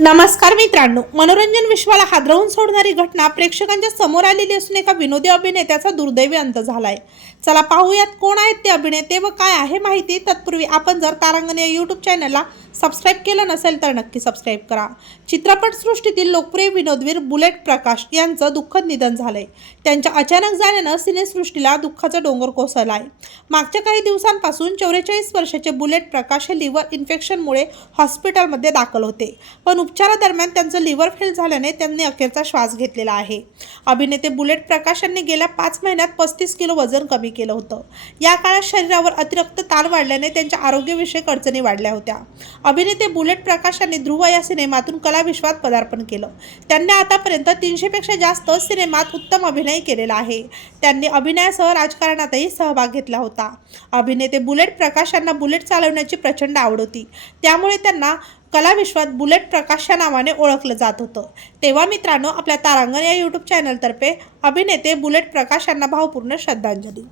नमस्कार मित्रांनो मनोरंजन विश्वाला हादरवून सोडणारी घटना प्रेक्षकांच्या समोर आलेली असून एका विनोदी अभिनेत्याचा दुर्दैवी अंत झालाय. चला पाहूयात कोण आहेत ते अभिनेते व काय आहे माहिती. तत्पूर्वी आपण जर तारांगण या यूट्यूब चॅनलला सबस्क्राईब केलं नसेल तर नक्की सबस्क्राईब करा. चित्रपटसृष्टीतील लोकप्रिय विनोदवीर बुलेट प्रकाश यांचं दुःखद निधन झालंय. त्यांच्या अचानक झाल्यानं सिनेसृष्टीला दुःखाचा डोंगर कोसळलाय. मागच्या काही दिवसांपासून चौवेचाळीस वर्षाचे बुलेट प्रकाश हे लिव्हर इन्फेक्शनमुळे हॉस्पिटलमध्ये दाखल होते. पण उपचारादरम्यान त्यांचं लिव्हर फेल झाल्याने त्यांनी अखेरचा श्वास घेतलेला आहे. अभिनेते बुलेट प्रकाश यांनी गेल्या पाच महिन्यात पस्तीस किलो वजन कमी केलं होतं. या काळात शरीरावर अतिरिक्त ताण वाढल्याने त्यांच्या आरोग्यविषयक अडचणी वाढल्या होत्या. अभिनेते बुलेट प्रकाश यांनी ध्रुव या सिनेमातून कलाविश्वात पदार्पण केलं. त्यांनी आतापर्यंत तीनशेपेक्षा जास्त सिनेमात उत्तम अभिनय केलेला आहे. त्यांनी अभिनयासह राजकारणातही सहभाग घेतला होता. अभिनेते बुलेट प्रकाश यांना बुलेट चालवण्याची प्रचंड आवड होती. त्यामुळे त्यांना कलाविश्वात बुलेट प्रकाश या नावाने ओळखलं जात होतं. तेव्हा मित्रांनो आपल्या तारांगण या यूट्यूब चॅनलतर्फे अभिनेते बुलेट प्रकाश यांना भावपूर्ण श्रद्धांजली.